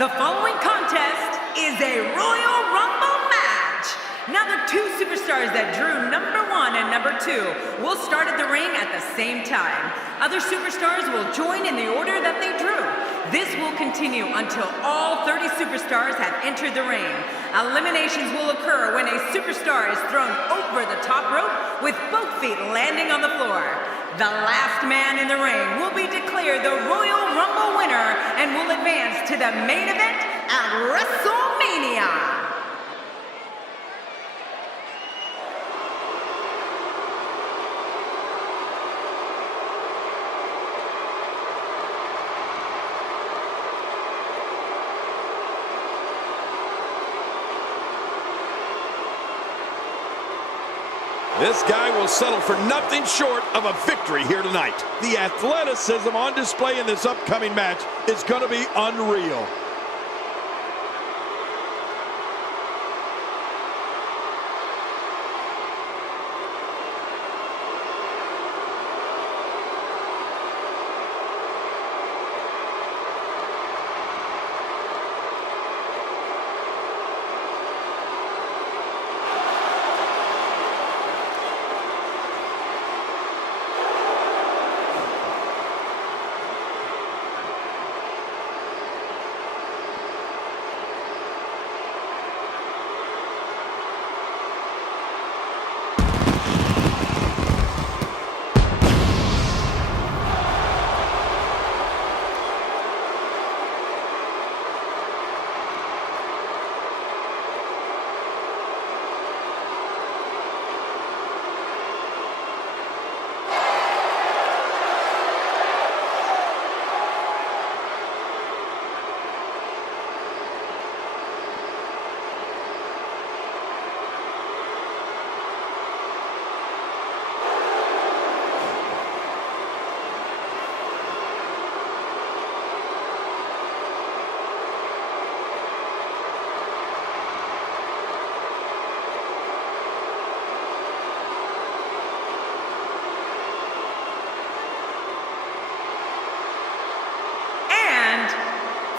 The following contest is a Royal Rumble match. Now the two superstars that drew number 1 and number 2 will start at the ring at the same time. Other superstars will join in the order that they drew. This will continue until all 30 superstars have entered the ring. Eliminations will occur when a superstar is thrown over the top rope with both feet landing on the floor. The last man in the ring will be declared the Royal Rumble winner and will advance to the main event at WrestleMania. This guy will settle for nothing short of a victory here tonight. The athleticism on display in this upcoming match is going to be unreal.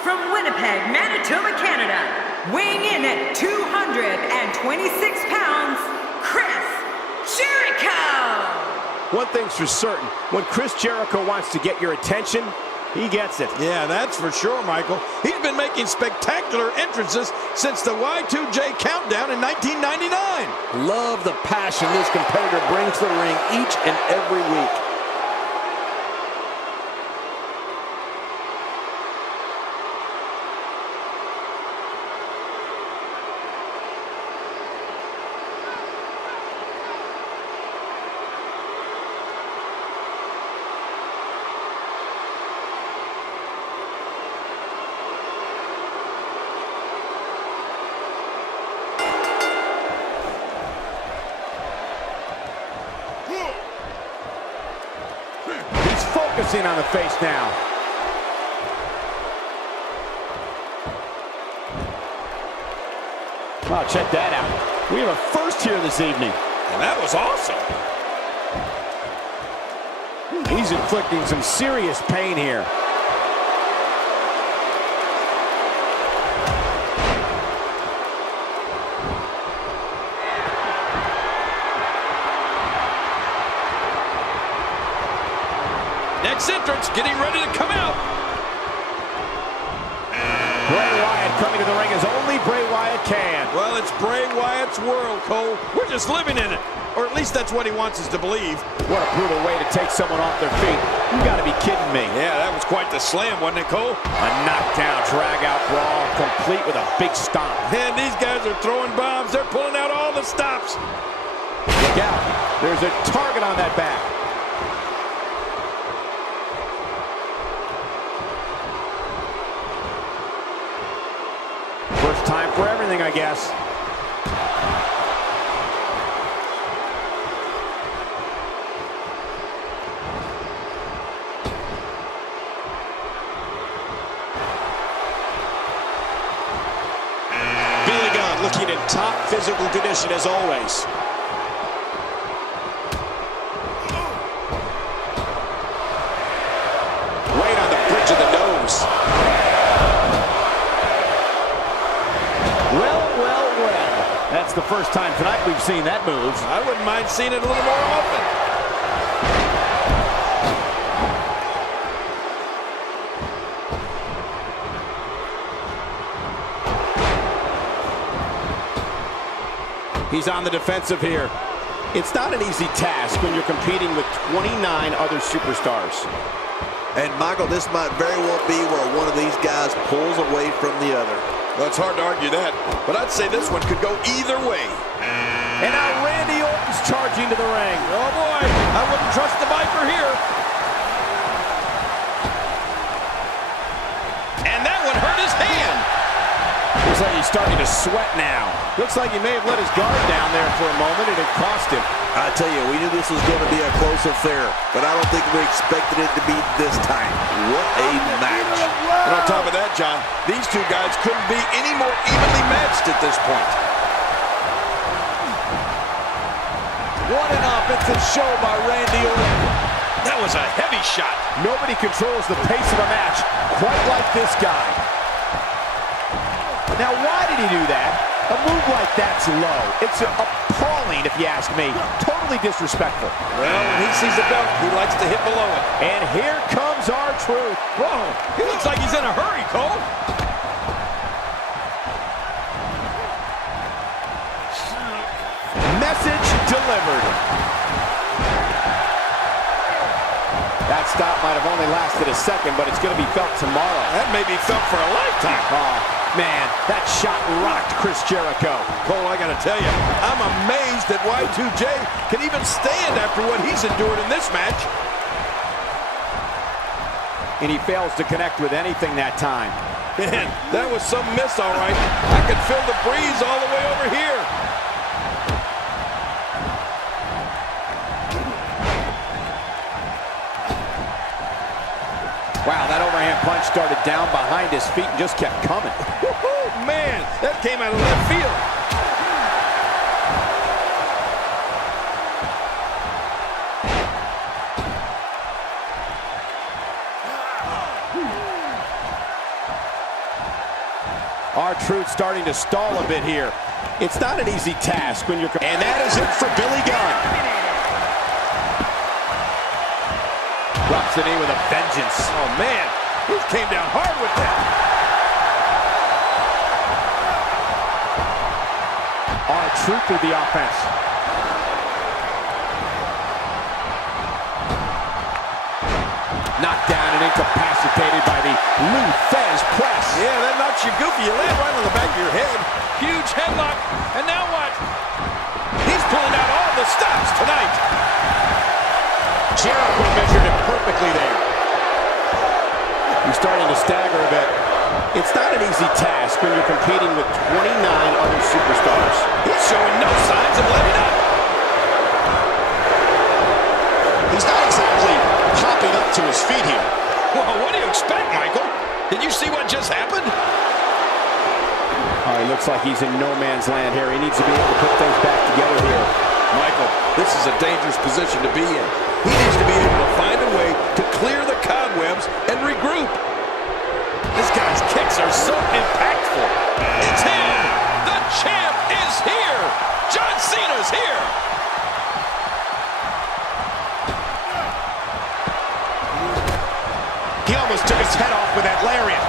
From Winnipeg, Manitoba, Canada, weighing in at 226 pounds, Chris Jericho! One thing's for certain, when Chris Jericho wants to get your attention, he gets it. Yeah, that's for sure, Michael. He's been making spectacular entrances since the Y2J Countdown in 1999. Love the passion this competitor brings to the ring each and every week. Focusing on the face now. Wow, check that out. We have a first here this evening. And that was awesome. He's inflicting some serious pain here. Next entrance, getting ready to come out. Bray Wyatt coming to the ring as only Bray Wyatt can. Well, it's Bray Wyatt's world, Cole. We're just living in it. Or at least that's what he wants us to believe. What a brutal way to take someone off their feet. You gotta be kidding me. Yeah, that was quite the slam, wasn't it, Cole? A knockdown, drag-out brawl, complete with a big stomp. Man, these guys are throwing bombs. They're pulling out all the stops. Look out. There's a target on that back. First time for everything, I guess. Looking in top physical condition as always. Right on the bridge of the nose. it's the first time tonight we've seen that move. I wouldn't mind seeing it a little more often. He's on the defensive here. It's not an easy task when you're competing with 29 other superstars. And Michael, this might very well be where one of these guys pulls away from the other. Well, it's hard to argue that, but I'd say this one could go either way. And now Randy Orton's charging to the ring. Oh boy, I wouldn't trust the Viper here. And that one hurt his hand. Looks like he's starting to sweat now. Looks like he may have let his guard down there for a moment, and it cost him. I tell you, we knew this was going to be a close affair, but I don't think we expected it to be this time. What a match. And on top of that, John, these two guys couldn't be any more evenly matched at this point. What an offensive show by Randy Orton. That was a heavy shot. Nobody controls the pace of a match quite like this guy. Now, why did he do that? A move like that's low. It's appalling, if you ask me. Totally disrespectful. Well, when he sees the belt, he likes to hit below it. And here comes R-Truth. Whoa, he looks like he's in a hurry, Cole. Message delivered. That stop might have only lasted a second, but it's going to be felt tomorrow. That may be felt for a lifetime. Oh, man, that shot rocked Chris Jericho. Cole, I got to tell you, I'm amazed that Y2J can even stand after what he's endured in this match. And he fails to connect with anything that time. Man, that was some miss, all right. I could feel the breeze all the way over here. Wow, that overhand punch started down behind his feet and just kept coming. Man, that came out of left field. R-Truth starting to stall a bit here. It's not an easy task when you're... And that is it for Billy Gunn. Drops the knee with a vengeance. Oh, man, he came down hard with that. R-Truth with the offense. Knocked down and incapacitated by the Lou Thesz press. Yeah, that knocks you goofy. You land right on the back of your head. Huge headlock. And now what? He's pulling out all the stops tonight. Jericho measured it perfectly there. He's starting to stagger a bit. It's not an easy task when you're competing with 29 other superstars. He's showing no signs of letting up. He's not exactly hopping up to his feet here. Well, what do you expect, Michael? Did you see what just happened? Oh, he looks like he's in no man's land here. He needs to be able to put things back together here. Michael, this is a dangerous position to be in. He needs to be able to find a way to clear the cobwebs and regroup. This guy's kicks are so impactful. It's him! The champ is here! John Cena's here! He almost took his head off with that lariat.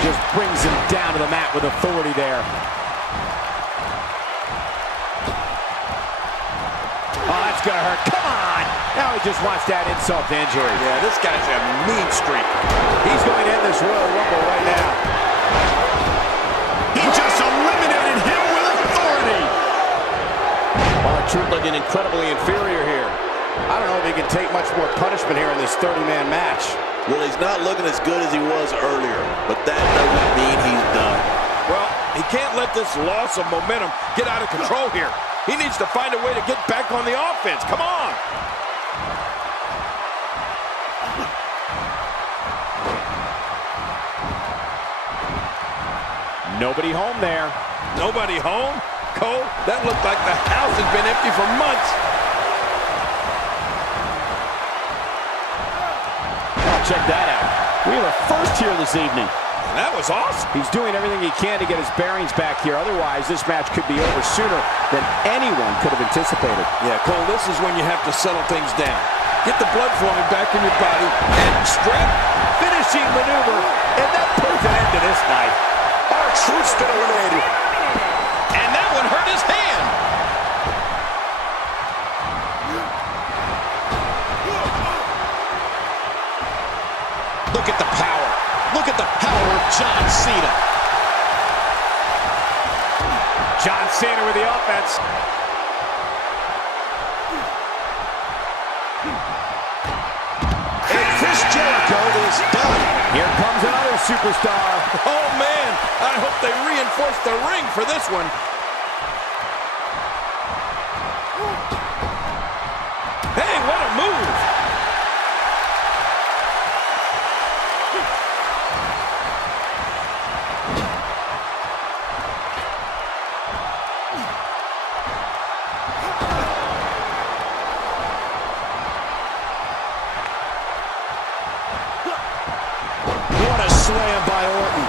Just brings him down to the mat with authority there. Oh, that's gonna hurt. Come on! Now he just wants to add insult to injury. Yeah, this guy's a mean streak. He's going to end this Royal Rumble right now. He just eliminated him with authority. R-Truth looking incredibly inferior here. I don't know if he can take much more punishment here in this 30-man match. Well, he's not looking as good as he was earlier, but that doesn't mean he's done. Well, he can't let this loss of momentum get out of control here. He needs to find a way to get back on the offense. Come on! Nobody home there. Nobody home? Cole, that looked like the house has been empty for months. check that out. We have a first here this evening. That was awesome. He's doing everything he can to get his bearings back here. Otherwise, this match could be over sooner than anyone could have anticipated. Yeah, Cole, this is when you have to settle things down. Get the blood flowing back in your body and strap. Finishing maneuver, and that puts an end to this night. R-Truth's been eliminated. And that one hurt his hand. Look at the power. Look at the power of John Cena. John Cena with the offense. And Chris Jericho is done. Here comes another superstar. Oh, man. I hope they reinforce the ring for this one. Hey, what a move. What a slam by Orton.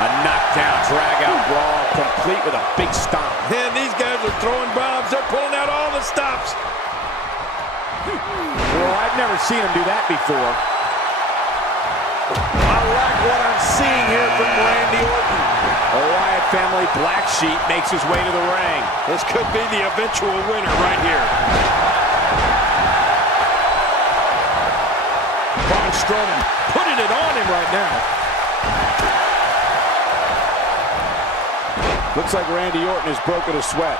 A knockdown, drag-out brawl, complete with a big stomp. Man, these guys are throwing bombs. They're pulling out all the stops. Well, I've never seen him do that before. I like what I'm seeing here from Randy Orton. A Wyatt family black sheep makes his way to the ring. This could be the eventual winner right here. Braun Strowman putting it on him right now. Looks like Randy Orton has broken a sweat.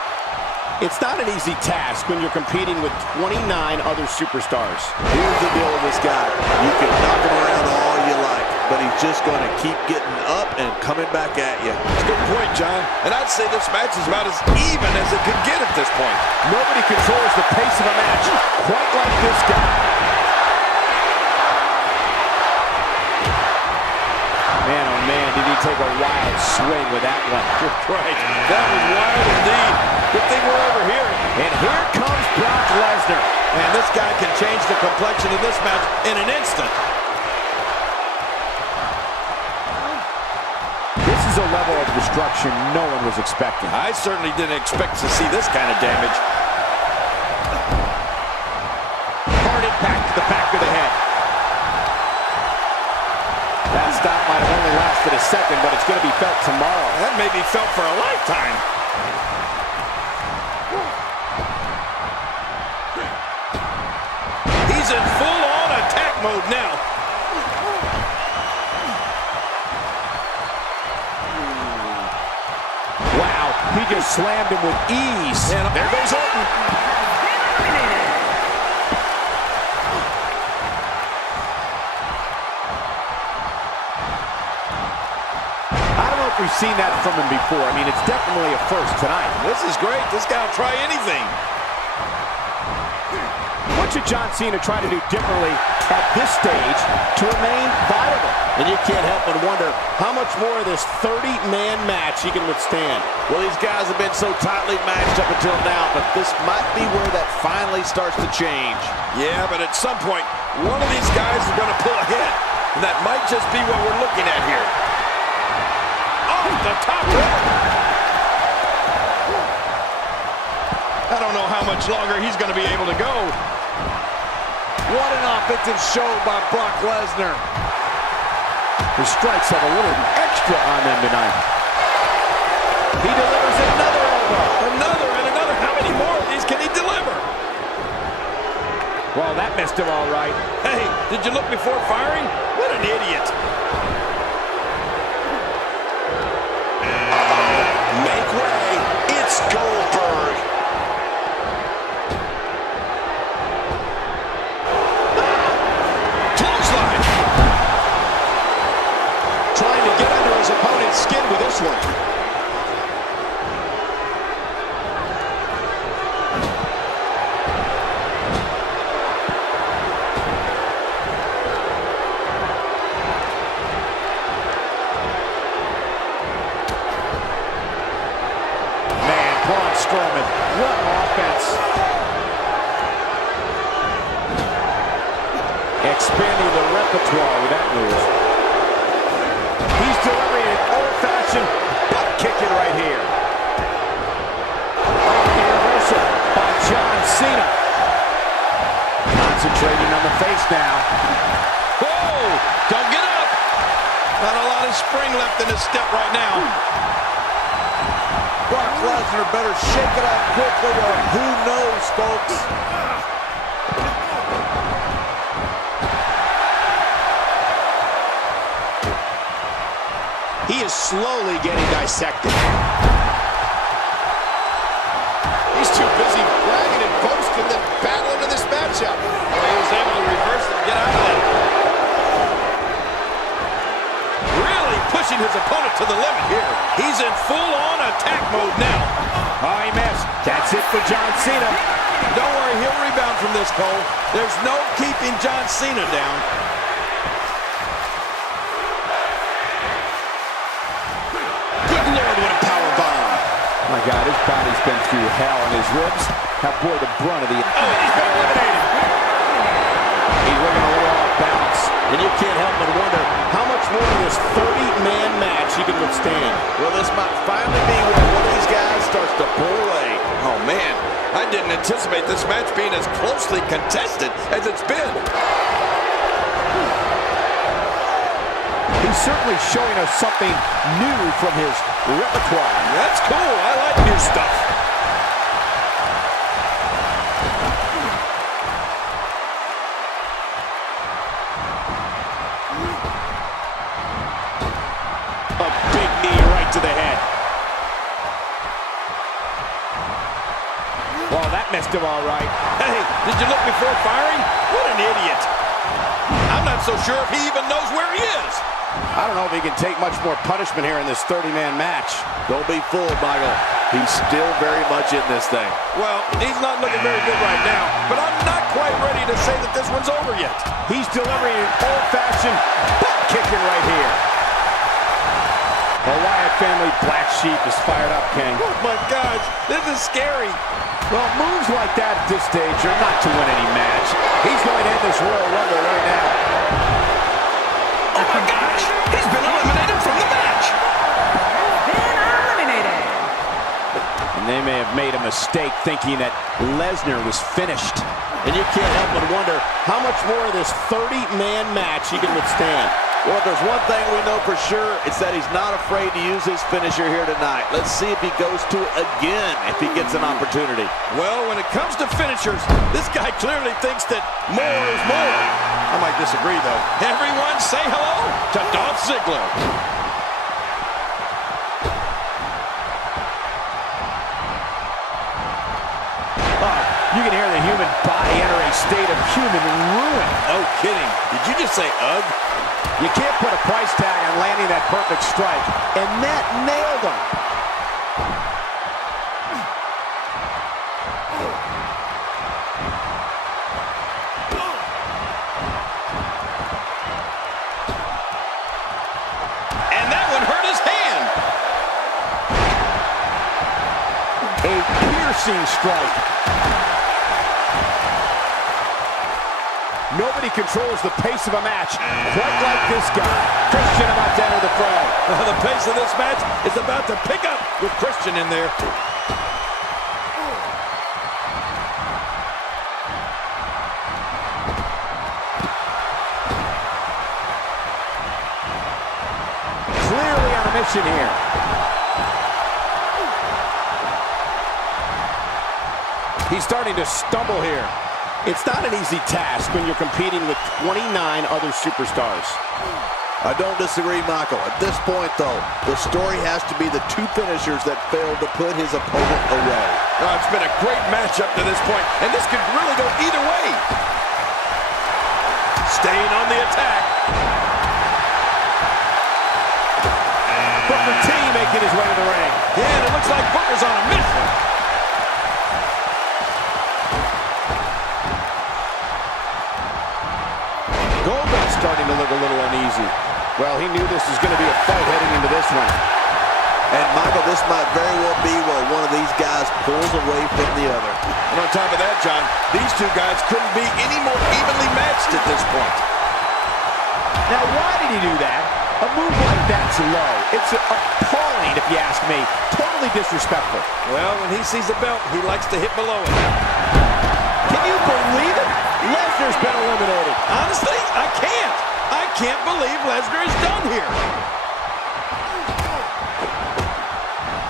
It's not an easy task when you're competing with 29 other superstars. Here's the deal with this guy. You can knock him around all you like, but he's just going to keep getting up and coming back at you. That's a good point, John. And I'd say this match is about as even as it could get at this point. Nobody controls the pace of a match quite like this guy. Man, oh man, did he take a wild swing with that one. Right. That was wild indeed. Good thing we're over here. And here comes Brock Lesnar. Man, this guy can change the complexion of this match in an instant. This is a level of destruction no one was expecting. I certainly didn't expect to see this kind of damage. Hard impact to the back of the head. That stop might have only lasted a second, but it's going to be felt tomorrow. That may be felt for a lifetime. He's in full-on attack mode now. Wow, he just slammed him with ease. And there goes Orton. I don't know if we've seen that from him before. I mean, it's definitely a first tonight. This is great. This guy will try anything. What should John Cena try to do differently at this stage to remain viable? And you can't help but wonder how much more of this 30-man match he can withstand. Well, these guys have been so tightly matched up until now, but this might be where that finally starts to change. Yeah, but at some point, one of these guys is going to pull ahead. And that might just be what we're looking at here. Off the top rope. I don't know how much longer he's going to be able to go. What an offensive show by Brock Lesnar. The strikes have a little extra on them tonight. He delivers another elbow. Another and another. How many more of these can he deliver? Well, that missed him all right. Hey, did you look before firing? What an idiot. Make way. It's Goldberg. Clothesline. Trying to get under his opponent's skin with this one. expanding the repertoire with that move. He's delivering an old-fashioned butt kicking right here. Oh, the reversal by John Cena. Concentrating on the face now. Whoa! Don't get up! Not a lot of spring left in his step right now. Brock Lesnar better shake it up quickly or who knows, folks. He is slowly getting dissected. He's too busy bragging and boasting than battling in this matchup. Well, he was able to reverse it and get out of that. Really pushing his opponent to the limit here. He's in full-on attack mode now. Oh, he missed. That's it for John Cena. Don't worry, he'll rebound from this, Cole. There's no keeping John Cena down. Good Lord, what a power bomb. My God, his body's been through hell, and his ribs have bore the brunt of the... Oh, he's been eliminated. He's looking a little off balance. And you can't help but wonder how much more of this 30-man match he can withstand. Well, this might finally be where one of these guys starts to pull away. Oh, man. I didn't anticipate this match being as closely contested as it's been. He's certainly showing us something new from his repertoire. That's cool. I like new stuff. A big knee right to the head. Well, that missed him all right. Hey, did you look before firing? What an idiot. I'm not so sure if he even knows where he is. I don't know if he can take much more punishment here in this 30-man match. Don't be fooled, Michael. He's still very much in this thing. Well, he's not looking very good right now, but I'm not quite ready to say that this one's over yet. He's delivering an old-fashioned butt kicking right here. The Wyatt family black sheep is fired up, King. Oh, my gosh, this is scary. Well, moves like that at this stage are not to win any match. He's going to end this Royal Rumble right now. Oh, my gosh, he's been eliminated from the match. Been eliminated. And they may have made a mistake thinking that Lesnar was finished. And you can't help but wonder how much more of this 30-man match he can withstand. Well, if there's one thing we know for sure, it's that he's not afraid to use his finisher here tonight. Let's see if he goes to it again if he gets an opportunity. Well, when it comes to finishers, this guy clearly thinks that more is more. I might disagree, though. Everyone say hello to Dolph Ziggler. Oh, you can hear the human body enter a state of human ruin. No kidding. Did you just say ugh? You can't put a price tag on landing that perfect strike, and that nailed him. And that one hurt his hand. A piercing strike. Nobody controls the pace of a match quite like this guy. Christian about to enter the fray. The pace of this match is about to pick up with Christian in there. Clearly on a mission here. He's starting to stumble here. It's not an easy task when you're competing with 29 other superstars. I don't disagree, Michael. At this point, though, the story has to be the two finishers that failed to put his opponent away. Oh, it's been a great match up to this point, and this could really go either way. Staying on the attack. Booker T making his way to the ring. Yeah, and it looks like Booker's on a mission. Goldberg's starting to look a little uneasy. Well, he knew this was going to be a fight heading into this one. And, Michael, this might very well be where one of these guys pulls away from the other. And on top of that, John, these two guys couldn't be any more evenly matched at this point. Now, why did he do that? A move like that's low. It's appalling, if you ask me. Totally disrespectful. Well, when he sees the belt, he likes to hit below it. Can you believe it? Lesnar's been eliminated. Honestly, I can't. I can't believe Lesnar is done here.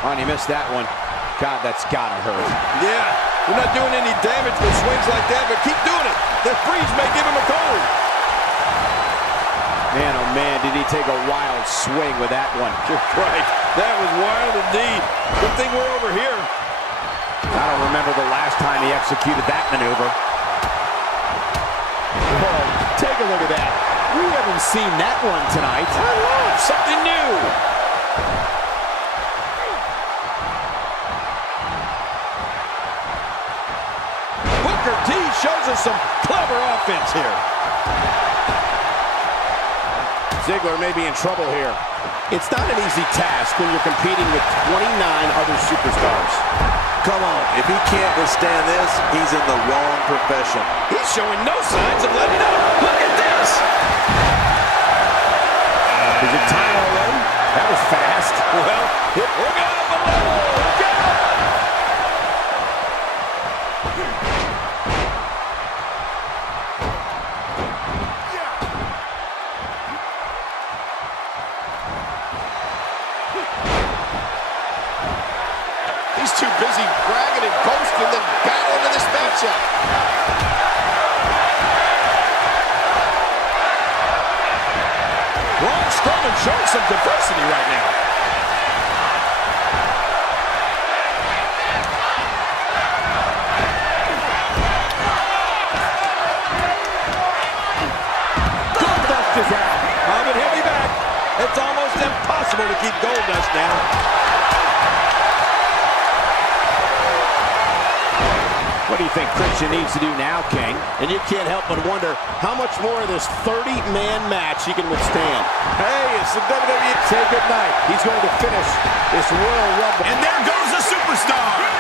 Oh, and he missed that one. God, that's gotta hurt. Yeah, you're not doing any damage with swings like that, but keep doing it. The freeze may give him a cold. Man, oh man, did he take a wild swing with that one. Right, that was wild indeed. Good thing we're over here. I don't remember the last time he executed that maneuver. Whoa, take a look at that. We haven't seen that one tonight. I love something new. Booker T shows us some clever offense here. Ziggler may be in trouble here. It's not an easy task when you're competing with 29 other superstars. Come on, if he can't withstand this, he's in the wrong profession. He's showing no signs of letting up. Look at this. Is it time already? That was fast. Well, look out below. Look out. He's too busy bragging and boasting than battling in this matchup. Braun Strowman showing some diversity right now. Goldust is out. Oh, but he'll be back. It's almost impossible to keep Goldust down. What do you think Christian needs to do now, King? And you can't help but wonder how much more of this 30-man match he can withstand. Hey, it's the WWE. Say goodnight. He's going to finish this Royal Rumble. And there goes the superstar.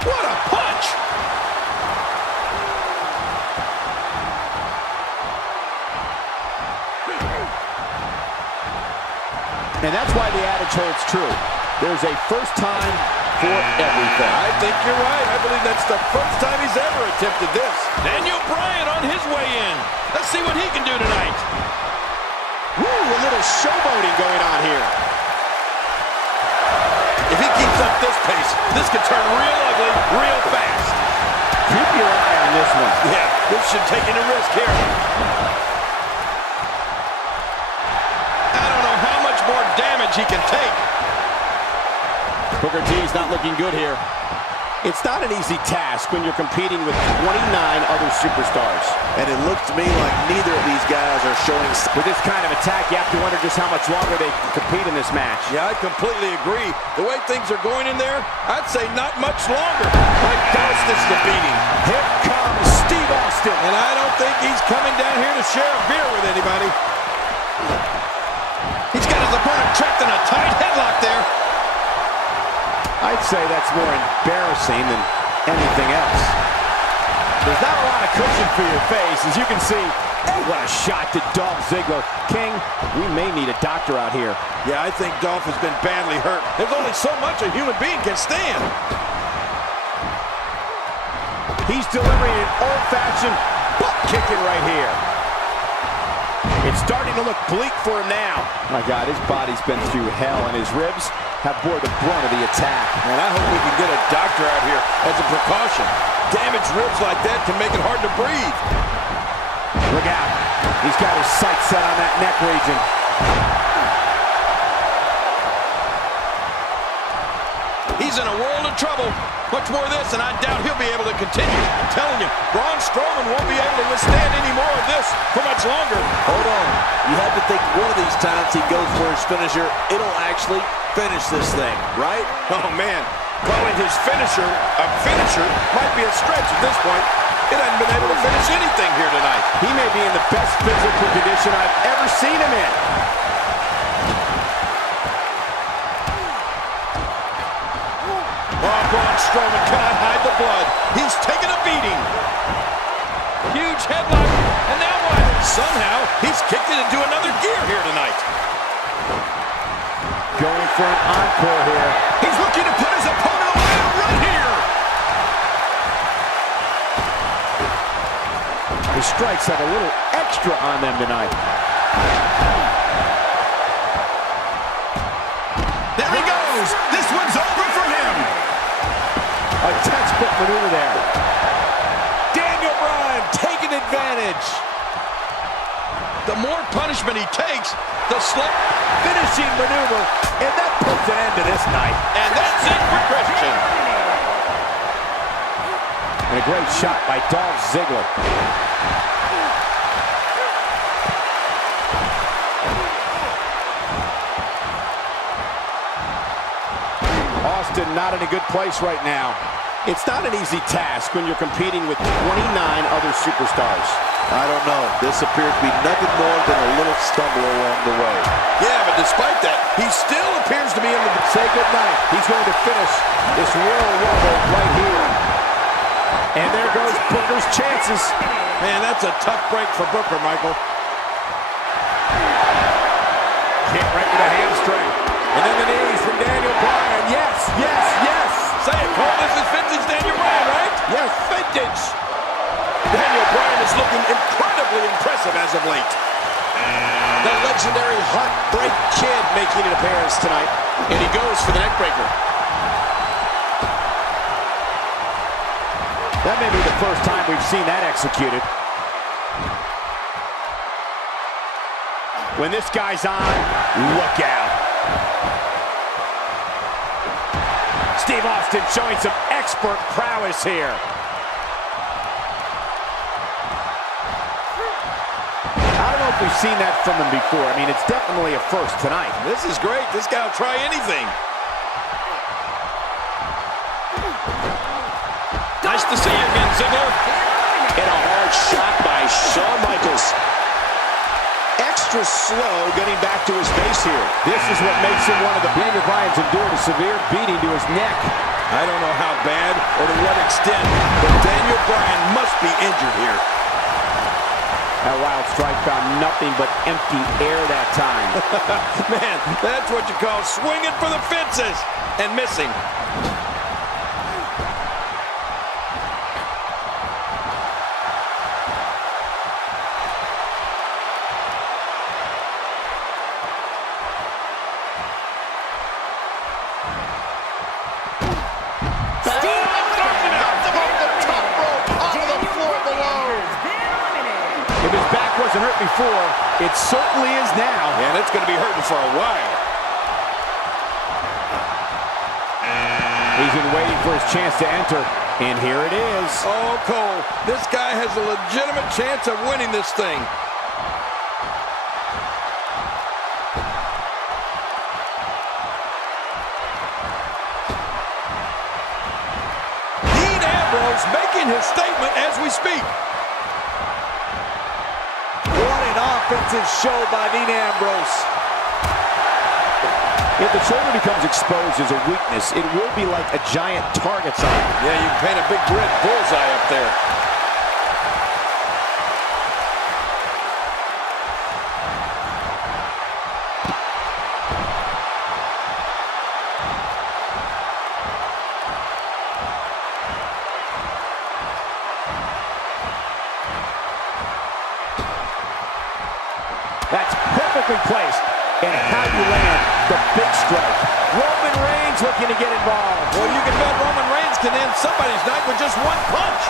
What a punch! And that's why the adage holds true. There's a first time for everything. I think you're right. I believe that's the first time he's ever attempted this. Daniel Bryan on his way in. Let's see what he can do tonight. Woo, a little showboating going on here. If he keeps up this pace, this could turn real ugly real fast. Keep your eye on this one. Yeah, this should take a risk here. I don't know how much more damage he can take. Booker T's not looking good here. It's not an easy task when you're competing with 29 other superstars. And it looks to me like neither of these guys are showing... With this kind of attack, you have to wonder just how much longer they can compete in this match. Yeah, I completely agree. The way things are going in there, I'd say not much longer. My gosh, this is a beating. Here comes Steve Austin. And I don't think he's coming down here to share a beer with anybody. He's got his opponent trapped in a tight headlock there. I'd say that's more embarrassing than anything else. There's not a lot of cushion for your face. As you can see, what a shot to Dolph Ziggler. King, we may need a doctor out here. Yeah, I think Dolph has been badly hurt. There's only so much a human being can stand. He's delivering an old-fashioned butt kicking right here. It's starting to look bleak for him now. My God, his body's been through hell, and his ribs have bore the brunt of the attack. And I hope we can get a doctor out here as a precaution. Damaged ribs like that can make it hard to breathe. Look out. He's got his sights set on that neck region. He's in a world of trouble. Much more of this, and I doubt he'll be able to continue. I'm telling you, Braun Strowman won't be able to withstand any more of this for much longer. Hold on. You have to think one of these times he goes for his finisher, it'll actually finish this thing, right? Oh, man. Calling his finisher a finisher might be a stretch at this point. It hasn't been able to finish anything here tonight. He may be in the best physical condition I've ever seen him in. Oh, Braun Strowman cannot hide the blood. He's taken a beating. Huge headlock, and now what? Somehow, he's kicked it into another gear here tonight. Going for an encore here. He's looking to put his opponent away right here. The strikes have a little extra on them tonight. There he goes. This one's over for him. A textbook maneuver there. Daniel Bryan taking advantage. The more punishment he takes, the slow Finishing maneuver, and that puts an end to this night. and that's it for Christian. And a great shot by Dolph Ziggler. Austin not in a good place right now. It's not an easy task when you're competing with 29 other superstars. I don't know. This appears to be nothing more than a little stumble along the way. Yeah, but despite that, he still appears to be in the... Say goodnight. He's going to finish this Royal Rumble right here. And there goes Booker's chances. Man, that's a tough break for Booker, Michael. Hit right with a hamstring. And then the knees from Daniel Bryan. Yes, yes, yes. Say it, Cole. This is vintage Daniel Bryan, right? Yes, vintage. Daniel Bryan is looking incredibly impressive as of late. The legendary Heartbreak Kid making an appearance tonight. And he goes for the neck breaker. That may be the first time we've seen that executed. When this guy's on, look out. Steve Austin showing some expert prowess here. I don't know if we've seen that from him before. I mean, it's definitely a first tonight. This is great. This guy will try anything. Nice to see you again, Ziggler. And a hard shot by Shawn Michaels. Extra slow getting back to his base here. This is what makes him one of the Daniel Bryan's endured a severe beating to his neck. I don't know how bad or to what extent, but Daniel Bryan must be injured here. That wild strike found nothing but empty air that time. Man, that's what you call swinging for the fences and missing. If his back wasn't hurt before, it certainly is now. And it's going to be hurting for a while. He's been waiting for his chance to enter, and here it is. Oh, Cole, this guy has a legitimate chance of winning this thing. Dean Ambrose making his statement as we speak. What an offensive show by Dean Ambrose. If the shoulder becomes exposed as a weakness, it will be like a giant target sign. Yeah, you can paint a big red bullseye up there. That's perfectly placed. And how you land the big strike. Roman Reigns looking to get involved. Well, you can bet Roman Reigns can end somebody's night with just one punch.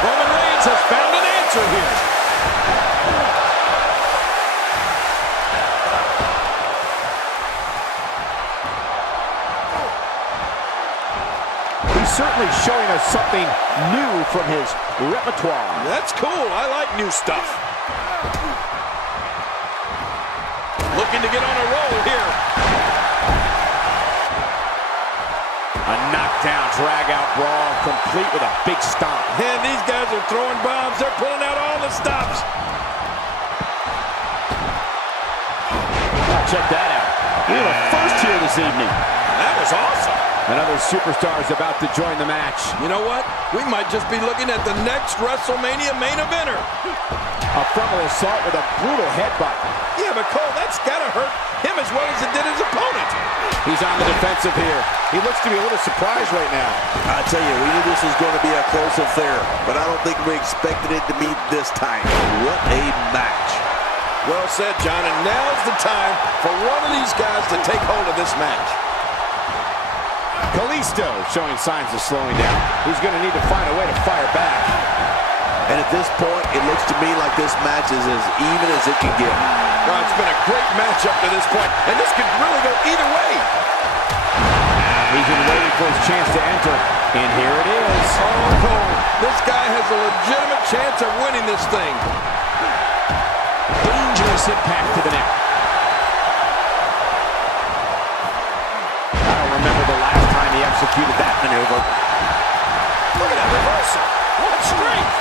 Roman Reigns has found an answer here. He's certainly showing us something new from his repertoire. That's cool. I like new stuff. Looking to get on a roll here. SmackDown drag-out brawl, complete with a big stomp. And these guys are throwing bombs. They're pulling out all the stops. Now check that out. We have a first here this evening. That was awesome. Another superstar is about to join the match. You know what? We might just be looking at the next WrestleMania main eventer. A frontal assault with a brutal headbutt. Yeah, but Cole, that's got to hurt him as well as it did his opponent. He's on the defensive here. He looks to be a little surprised right now. I tell you, we knew this was going to be a close affair, but I don't think we expected it to be this tight. What a match. Well said, John, and now's the time for one of these guys to take hold of this match. Kalisto showing signs of slowing down. He's going to need to find a way to fire back. And at this point, it looks to me like this match is as even as it can get. Well, it's been a great match up to this point, and this could really go either way. He's been waiting for his chance to enter, and here it is. Oh, Cole, this guy has a legitimate chance of winning this thing. Dangerous impact to the neck. I don't remember the last time he executed that maneuver. Look at that reversal. What strength.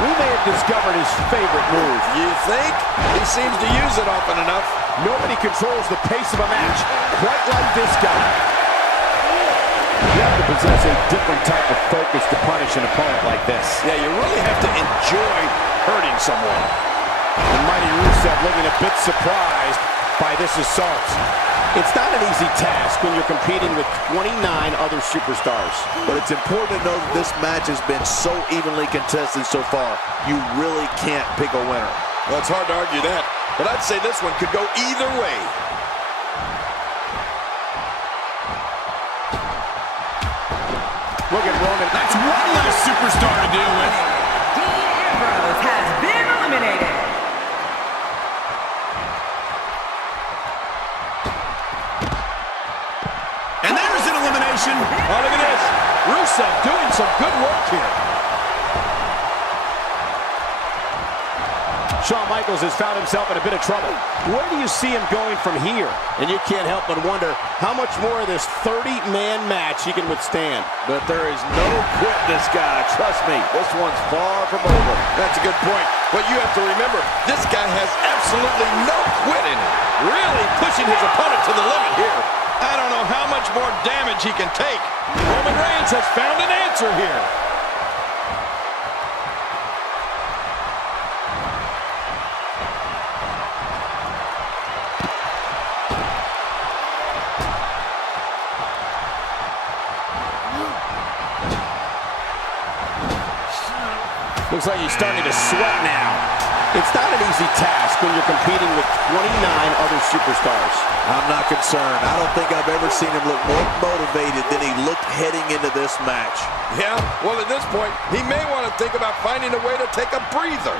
We may have discovered his favorite move. You think? He seems to use it often enough. Nobody controls the pace of a match quite like this guy. You have to possess a different type of focus to punish an opponent like this. Yeah, you really have to enjoy hurting someone. The mighty Rusev looking a bit surprised by this assault. It's not an easy task when you're competing with 29 other superstars. But it's important to know that this match has been so evenly contested so far. You really can't pick a winner. Well, it's hard to argue that, but I'd say this one could go either way. Look at Roman. That's one less superstar to deal with. Dean Ambrose has been eliminated. And there's an elimination. Oh, look at this. Rusev doing some good work here. Shawn Michaels has found himself in a bit of trouble. Where do you see him going from here? And you can't help but wonder how much more of this 30-man match he can withstand. But there is no quit this guy. Trust me, this one's far from over. That's a good point. But you have to remember, this guy has absolutely no quit in him. Really pushing his opponent to the limit here. I don't know how much more damage he can take. Roman Reigns has found an answer here. Looks like he's starting to sweat now. It's not an easy task when you're competing with 29 other superstars. I'm not concerned. I don't think I've ever seen him look more motivated than he looked heading into this match. Yeah, well, at this point, he may want to think about finding a way to take a breather.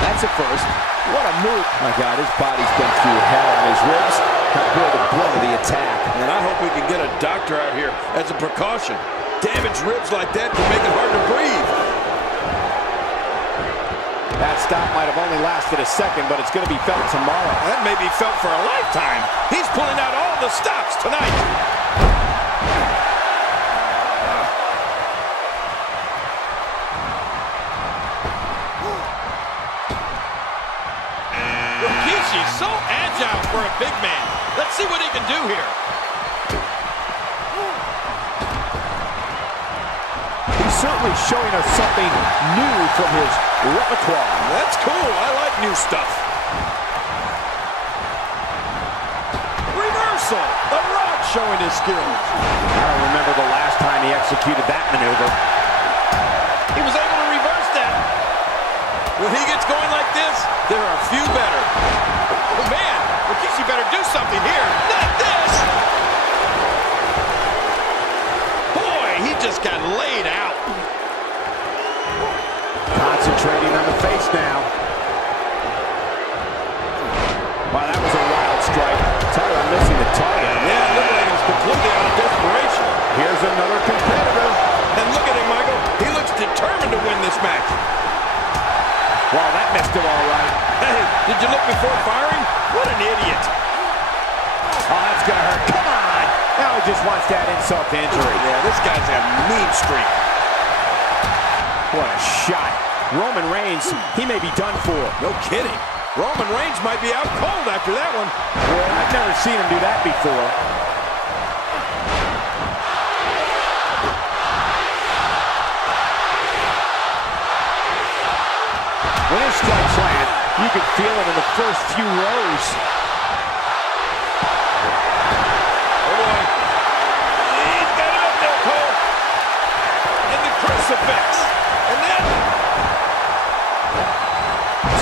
That's a first. What a move. My God, his body's been through hell, and his ribs have bore the blow of the attack. And I hope we can get a doctor out here as a precaution. Damaged ribs like that can make it hard to breathe. That stop might have only lasted a second, but it's going to be felt tomorrow. That may be felt for a lifetime. He's pulling out all the stops tonight. Rikishi's so agile for a big man. Let's see what he can do here. He's certainly showing us something new from his repertoire. That's cool. I like new stuff. Reversal. The Rock showing his skills. I don't remember the last time he executed that maneuver. He was able to reverse that. When he gets going like this, there are a few better. Oh, man. Rikishi better do something here. Not this. Boy, he just got laid out. Concentrating on the face now. Wow, that was a wild strike. Tyler missing the target. Yeah, it looked like he was completely out of desperation. Here's another competitor. And look at him, Michael. He looks determined to win this match. Wow, that missed him all right. Hey, did you look before firing? What an idiot. Oh, that's going to hurt. Come on. Now he just wants to add insult to injury. Yeah, this guy's a mean streak. What a shot. Roman Reigns, he may be done for. No kidding. Roman Reigns might be out cold after that one. Well, I've never seen him do that before. When his strikes land, you can feel it in the first few rows. Oh boy. He's got it up there, Cole. And the crucifix. And then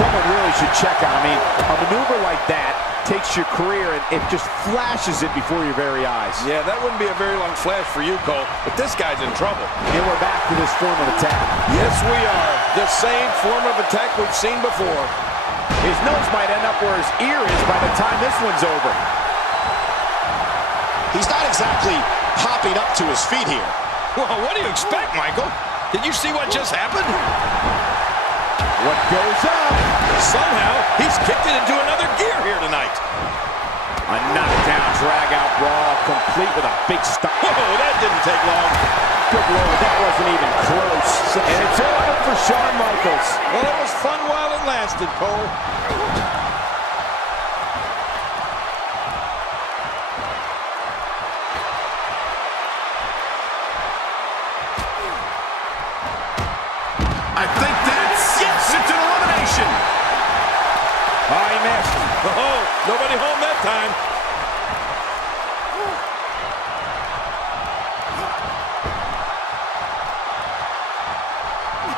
someone really should check on. I mean, a maneuver like that takes your career and it just flashes it before your very eyes. yeah, that wouldn't be a very long flash for you, Cole, but this guy's in trouble. And we're back to this form of attack. Yes, we are. The same form of attack we've seen before. His nose might end up where his ear is by the time this one's over. He's not exactly popping up to his feet here. Well, what do you expect, Michael? Did you see what just happened? What goes up? Somehow, he's kicked it into another gear here tonight. A knockdown, drag-out brawl, complete with a big stop. Whoa, that didn't take long. Good Lord, that wasn't even close. And it's over for Shawn Michaels. Well, it was fun while it lasted, Cole. I think that's... Yes, it's an elimination. Oh, he missed. Oh, nobody home that time.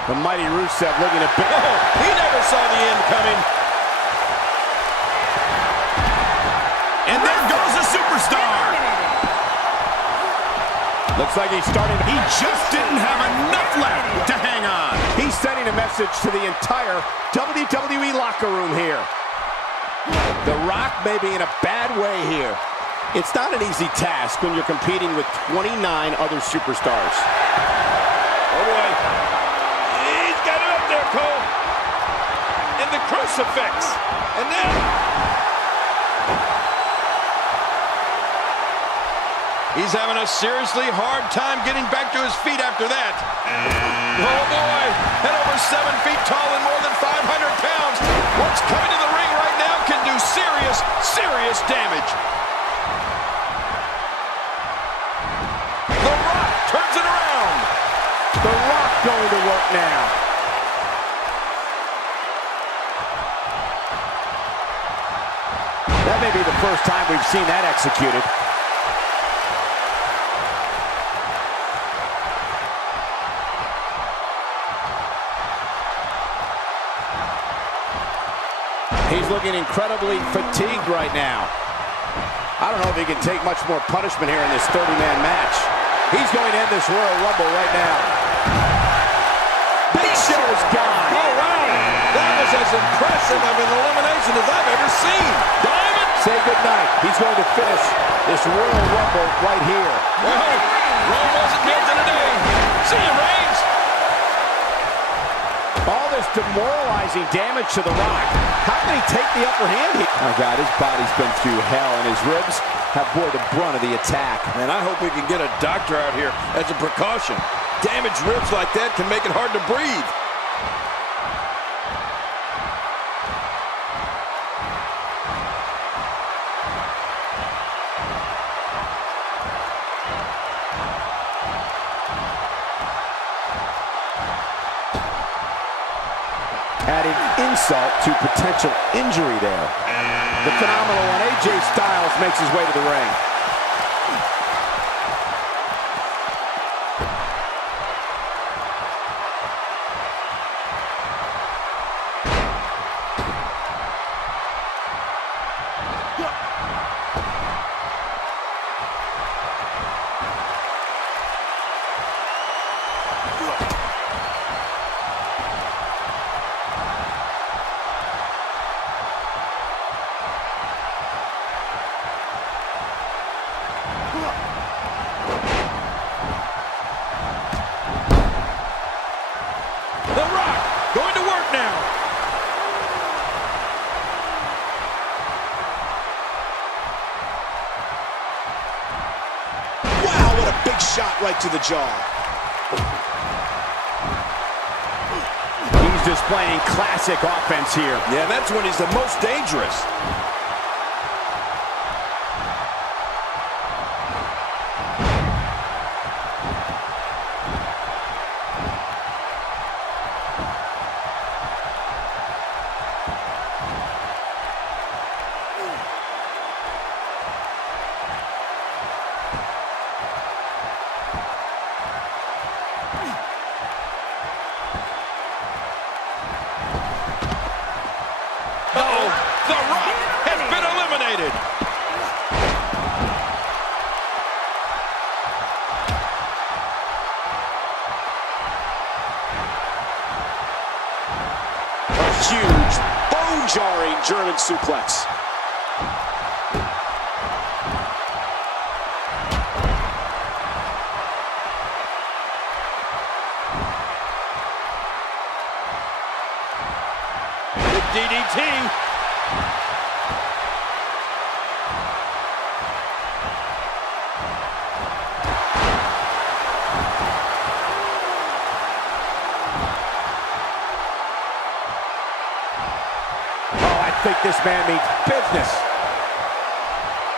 The mighty Rusev looking a bit... Oh, he never saw the end coming. And there goes a superstar. Looks like he's starting to... He just didn't have enough left to hang on. He's sending a message to the entire WWE locker room here. The Rock may be in a bad way here. It's not an easy task when you're competing with 29 other superstars. Oh, boy. He's got it up there, Cole. And the crucifix. And then... he's having a seriously hard time getting back to his feet after that. Oh, boy. At over 7 feet tall and more than 500 pounds, what's coming to the ring right now can do serious, serious damage. The Rock turns it around. The Rock going to work now. That may be the first time we've seen that executed. He's looking incredibly fatigued right now. I don't know if he can take much more punishment here in this 30-man match. He's going to end this Royal Rumble right now. Big Show is gone. Oh, wow. That was as impressive of an elimination as I've ever seen. Diamond. Say goodnight. He's going to finish this Royal Rumble right here. Well, Rome wasn't built in a day. See you, Reigns. All this demoralizing damage to The Rock. How can he take the upper hand here? Oh, God, his body's been through hell, and his ribs have bore the brunt of the attack. Man, I hope we can get a doctor out here as a precaution. Damaged ribs like that can make it hard to breathe. Adding insult to potential injury there. The phenomenal one, AJ Styles, makes his way to the ring. Big shot right to the jaw. He's displaying classic offense here. Yeah, that's when he's the most dangerous. Uh-oh, The Rock has been eliminated. A huge, bone-jarring German suplex. Big DDT. I think this man means business.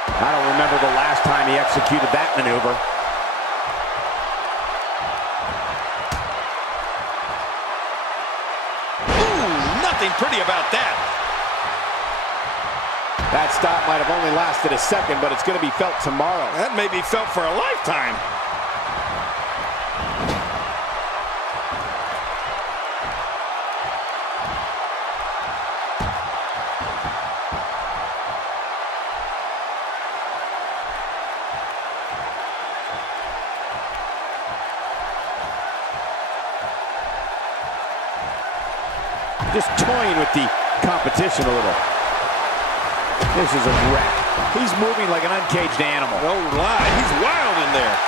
I don't remember the last time he executed that maneuver. Ooh, nothing pretty about that. That stop might have only lasted a second, but it's going to be felt tomorrow. That may be felt for a lifetime. Just toying with the competition a little. This is a wreck. He's moving like an uncaged animal. No lie, he's wild in there.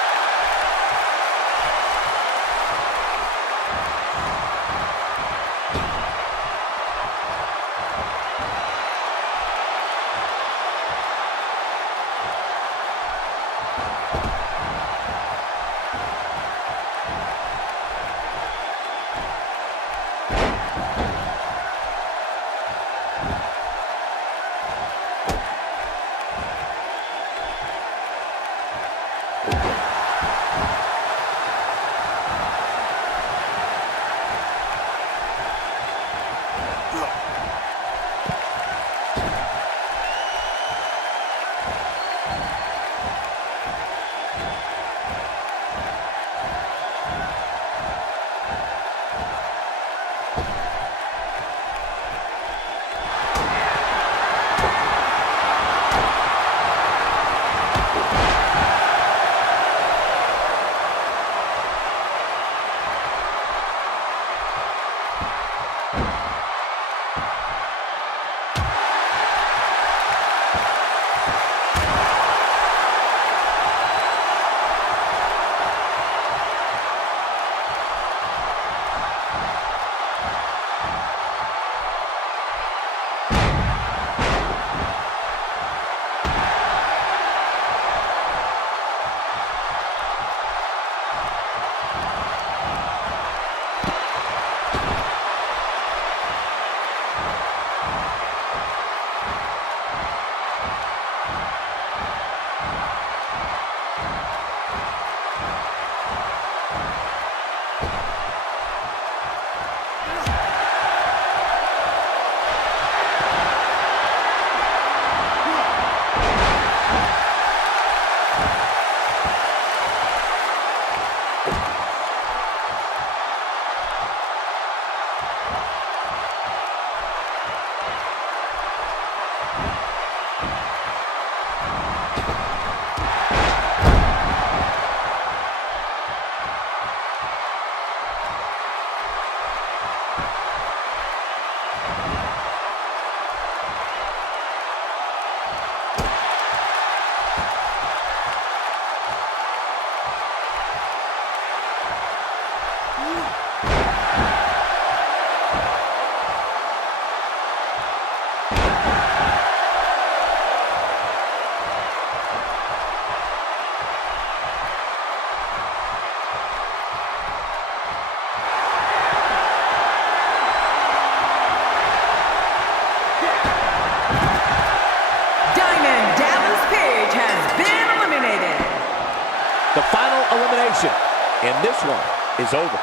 the final elimination. And this one is over.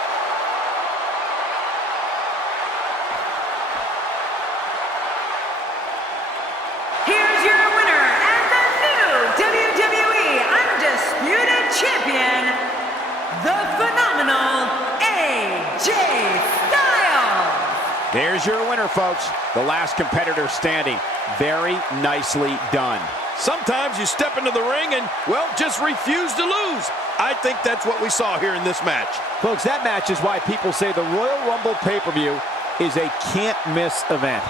Here's your winner and the new WWE Undisputed Champion, the phenomenal AJ Styles. There's your winner, folks. The last competitor standing. Very nicely done. Sometimes you step into the ring and, well, just refuse to lose. I think that's what we saw here in this match. Folks, that match is why people say the Royal Rumble pay-per-view is a can't-miss event.